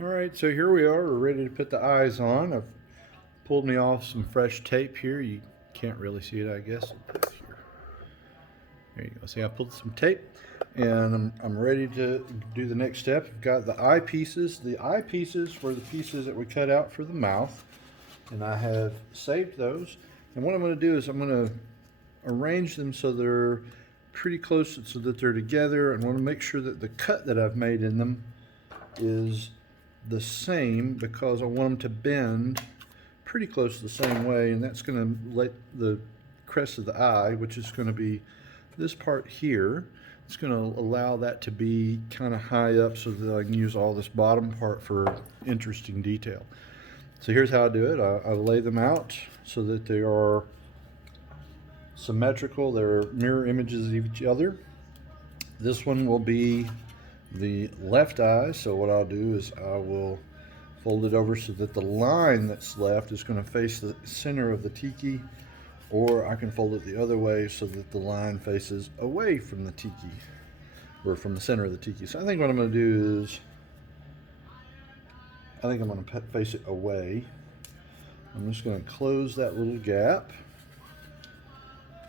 All right, so here we are. We're ready to put the eyes on. I've pulled me off some fresh tape here. You can't really see it, I guess. I'll put it here. There you go. See, I pulled some tape, and I'm ready to do the next step. I've got the eye pieces. The eye pieces were the pieces that we cut out for the mouth, and I have saved those. And what I'm going to do is I'm going to arrange them so they're pretty close, so that they're together. I want to make sure that the cut that I've made in them is the same, because I want them to bend pretty close to the same way, and that's going to let the crest of the eye, which is going to be this part here, it's going to allow that to be kind of high up so that I can use all this bottom part for interesting detail. So here's how I do it. I lay them out so that they are symmetrical. They're mirror images of each other. This one will be the left eye, so what I'll do is I will fold it over so that the line that's left is going to face the center of the tiki, or I can fold it the other way so that the line faces away from the tiki, or from the center of the tiki. So I think what I'm going to do is, I think I'm going to face it away. I'm just going to close that little gap,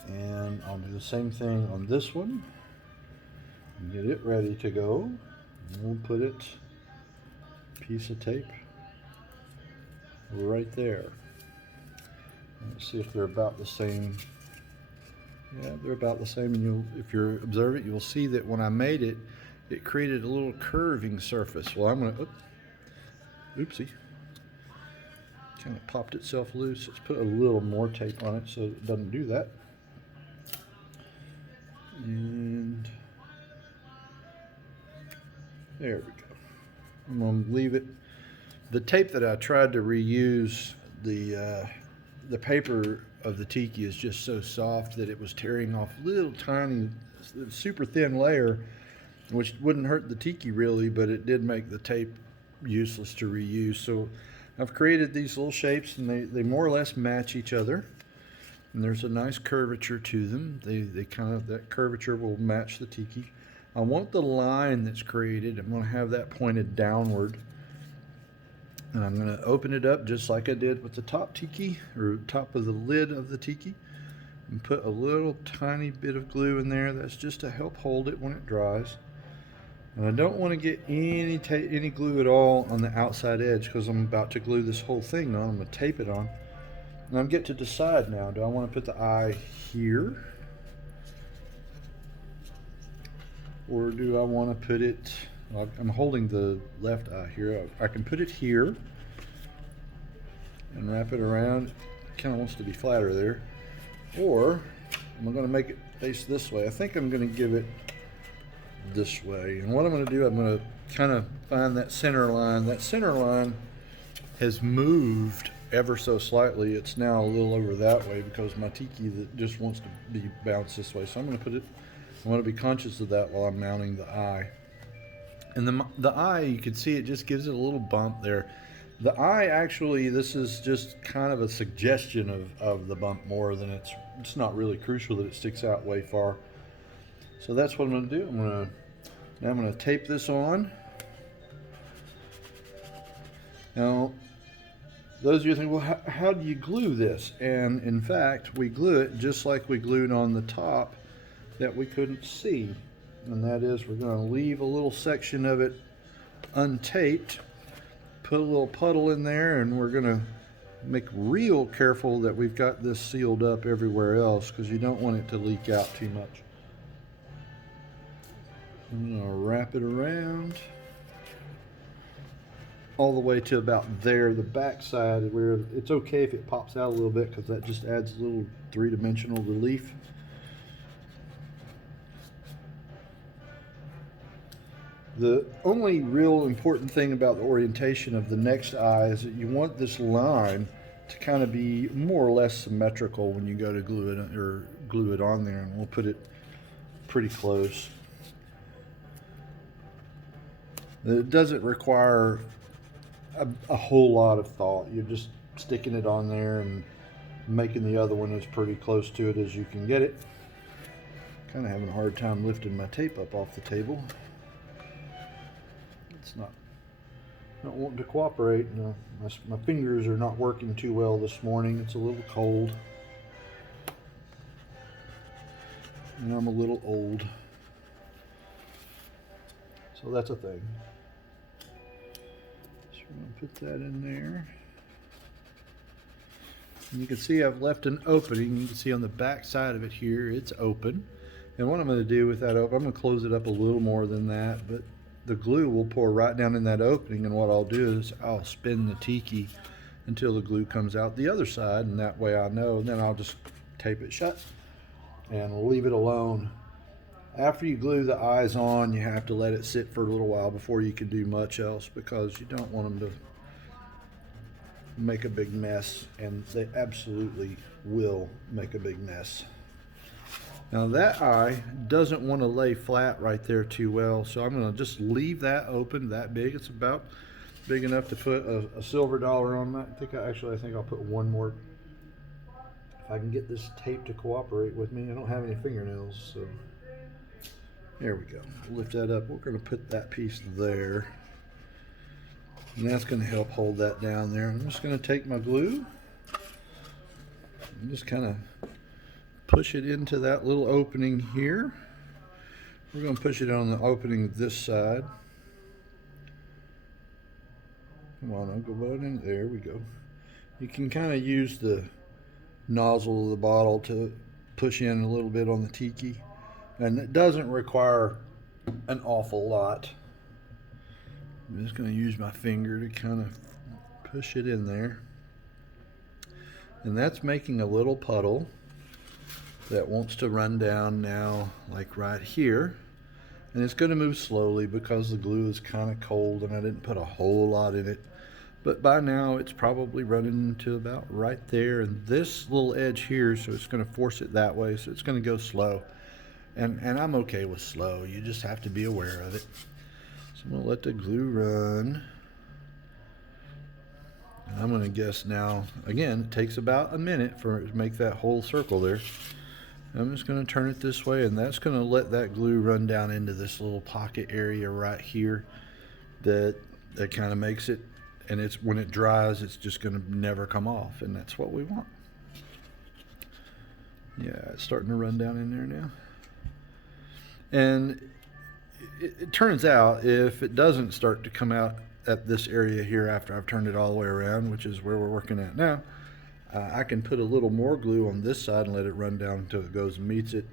and I'll do the same thing on this one. Get it ready to go. And we'll put it, piece of tape, right there. Let's see if they're about the same. Yeah, they're about the same. And if you observe it, you'll see that when I made it, it created a little curving surface. Well, I'm gonna, oopsie, kind of popped itself loose. Let's put a little more tape on it so it doesn't do that. And there we go. I'm going to leave it. The tape that I tried to reuse, the paper of the tiki is just so soft that it was tearing off little tiny, super thin layer, which wouldn't hurt the tiki really, but it did make the tape useless to reuse. So I've created these little shapes, and they more or less match each other. And there's a nice curvature to them. They kind of, that curvature will match the tiki. I want the line that's created, I'm going to have that pointed downward. And I'm going to open it up just like I did with the top tiki, or top of the lid of the tiki, and put a little tiny bit of glue in there. That's just to help hold it when it dries. And I don't want to get any glue at all on the outside edge, because I'm about to glue this whole thing on. I'm going to tape it on. And I get to decide now, do I want to put the eye here, or do I want to put it, I'm holding the left eye here, I can put it here and wrap it around. It kind of wants to be flatter there. Or I'm going to make it face this way. I think I'm going to give it this way. And what I'm going to do, I'm going to kind of find that center line. That center line has moved ever so slightly. It's now a little over that way because my tiki that just wants to be bounced this way. So I'm going to put it, I want to be conscious of that while I'm mounting the eye. And the eye, you can see it just gives it a little bump there. The eye, actually, this is just kind of a suggestion of the bump more than it's not really crucial that it sticks out way far. So that's what I'm going to do. Now I'm going to tape this on. Now, those of you think, well, how do you glue this? And in fact, we glue it just like we glued on the top that we couldn't see. And that is, we're going to leave a little section of it untaped, put a little puddle in there, and we're going to make real careful that we've got this sealed up everywhere else, because you don't want it to leak out too much. I'm going to wrap it around all the way to about there, the back side, where it's okay if it pops out a little bit, because that just adds a little three-dimensional relief. The only real important thing about the orientation of the next eye is that you want this line to kind of be more or less symmetrical when you go to glue it, or glue it on there, and we'll put it pretty close. It doesn't require a whole lot of thought. You're just sticking it on there and making the other one as pretty close to it as you can get it. Kind of having a hard time lifting my tape up off the table. It's not not wanting to cooperate. My fingers are not working too well this morning. It's a little cold. And I'm a little old. So that's a thing. So we're going to put that in there. And you can see I've left an opening. You can see on the back side of it here, it's open. And what I'm going to do with that open, I'm going to close it up a little more than that, but the glue will pour right down in that opening, and what I'll do is I'll spin the tiki until the glue comes out the other side, and that way I know, and then I'll just tape it shut and leave it alone. After you glue the eyes on, you have to let it sit for a little while before you can do much else, because you don't want them to make a big mess, and they absolutely will make a big mess. Now that eye doesn't want to lay flat right there too well, so I'm going to just leave that open that big. It's about big enough to put a silver dollar on that. I think I'll put one more. If I can get this tape to cooperate with me. I don't have any fingernails, so there we go. Lift that up. We're going to put that piece there, and that's going to help hold that down there. I'm just going to take my glue and just kind of push it into that little opening here. We're going to push it on the opening this side. Come on, I'll go right in. There we go. You can kind of use the nozzle of the bottle to push in a little bit on the tiki, and it doesn't require an awful lot. I'm just going to use my finger to kind of push it in there, and that's making a little puddle that wants to run down now, like right here, and it's going to move slowly because the glue is kind of cold and I didn't put a whole lot in it, but by now it's probably running to about right there, and this little edge here, so it's going to force it that way, so it's going to go slow, and I'm okay with slow. You just have to be aware of it. So I'm going to let the glue run. And I'm going to guess now, again, it takes about a minute for it to make that whole circle there. I'm just going to turn it this way, and that's going to let that glue run down into this little pocket area right here that kind of makes it, and it's when it dries, it's just going to never come off, and that's what we want. Yeah, it's starting to run down in there now. And it turns out if it doesn't start to come out at this area here after I've turned it all the way around, which is where we're working at now, I can put a little more glue on this side and let it run down until it goes and meets it.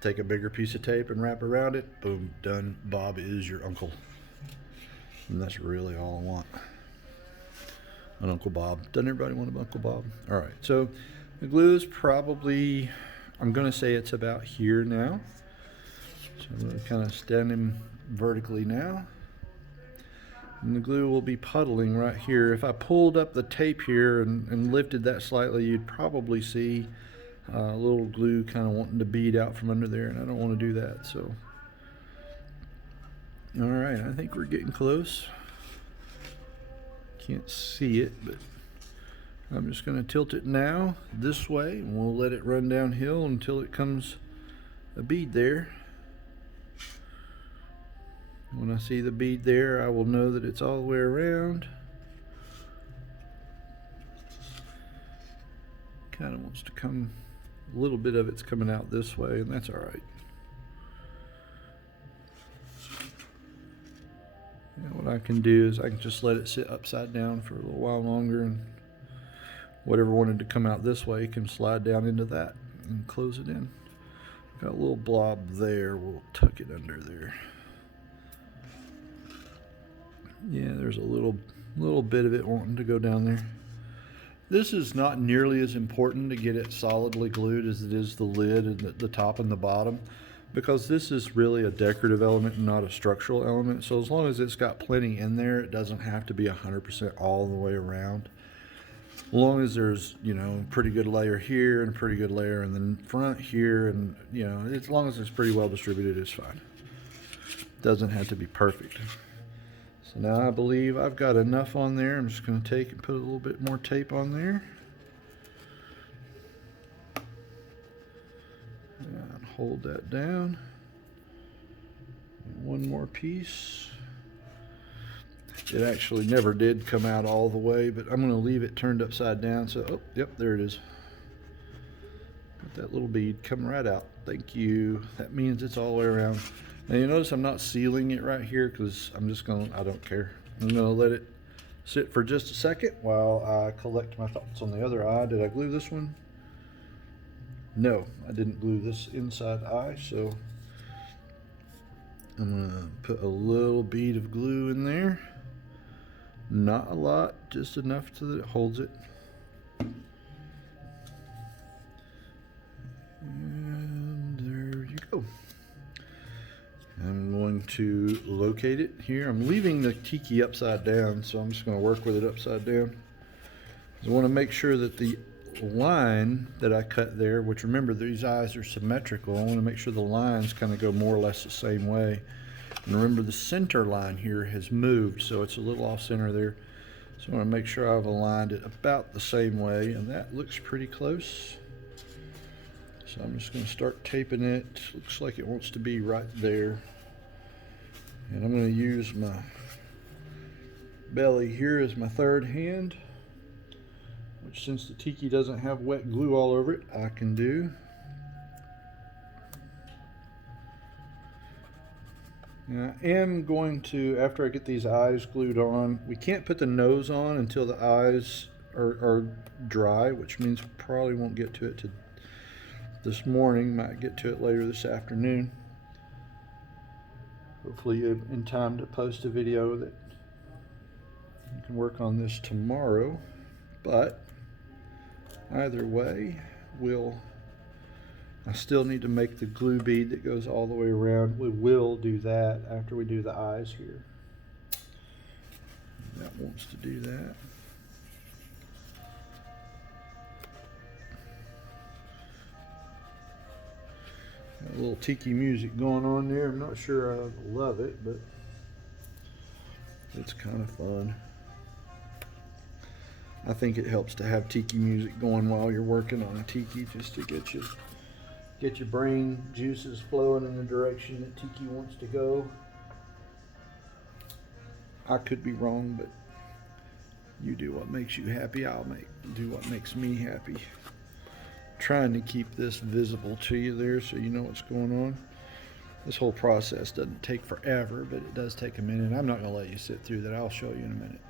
Take a bigger piece of tape and wrap around it. Boom, done. Bob is your uncle. And that's really all I want. An Uncle Bob. Doesn't everybody want an Uncle Bob? All right, so the glue is probably, I'm going to say it's about here now. So I'm going to kind of stand him vertically now. And the glue will be puddling right here. If I pulled up the tape here and lifted that slightly, you'd probably see a little glue kind of wanting to bead out from under there, and I don't want to do that. So, all right, I think we're getting close. Can't see it, but I'm just going to tilt it now this way, and we'll let it run downhill until it comes a bead there. When I see the bead there, I will know that it's all the way around. Kind of wants to come, a little bit of it's coming out this way, and that's all right. And what I can do is I can just let it sit upside down for a little while longer, and whatever wanted to come out this way can slide down into that and close it in. Got a little blob there, we'll tuck it under there. Yeah, there's a little bit of it wanting to go down there. This is not nearly as important to get it solidly glued as it is the lid and the top and the bottom, because this is really a decorative element and not a structural element. So as long as it's got plenty in there, it doesn't have to be 100% all the way around. As long as there's, you know, a pretty good layer here and a pretty good layer in the front here, and, you know, as long as it's pretty well distributed, it's fine. Doesn't have to be perfect. So now I believe I've got enough on there. I'm just going to take and put a little bit more tape on there. And hold that down. And one more piece. It actually never did come out all the way, but I'm going to leave it turned upside down. So, oh, yep, there it is. Got that little bead coming right out. Thank you. That means it's all the way around. Now you notice I'm not sealing it right here because I'm just going to, I don't care. I'm going to let it sit for just a second while I collect my thoughts on the other eye. Did I glue this one? No, I didn't glue this inside eye, so I'm going to put a little bead of glue in there. Not a lot, just enough so that it holds it. And there you go. I'm going to locate it here. I'm leaving the tiki upside down, so I'm just going to work with it upside down. I want to make sure that the line that I cut there, which remember these eyes are symmetrical, I want to make sure the lines kind of go more or less the same way. And remember the center line here has moved, so it's a little off center there. So I want to make sure I've aligned it about the same way, and that looks pretty close. So I'm just going to start taping it. Looks like it wants to be right there. And I'm going to use my belly here as my third hand, which, since the tiki doesn't have wet glue all over it, I can do. Now, I am going to, after I get these eyes glued on, we can't put the nose on until the eyes are dry, which means we probably won't get to it this morning, might get to it later this afternoon. Hopefully in time to post a video that you can work on this tomorrow. But either way, I still need to make the glue bead that goes all the way around. We will do that after we do the eyes here. That wants to do that. Got a little tiki music going on there. I'm not sure I love it, but it's kind of fun. I think it helps to have tiki music going while you're working on a tiki, just to get your brain juices flowing in the direction that tiki wants to go. I could be wrong, but you do what makes you happy. I'll do what makes me happy. Trying to keep this visible to you there so you know what's going on. This whole process doesn't take forever, but it does take a minute. I'm not going to let you sit through that. I'll show you in a minute.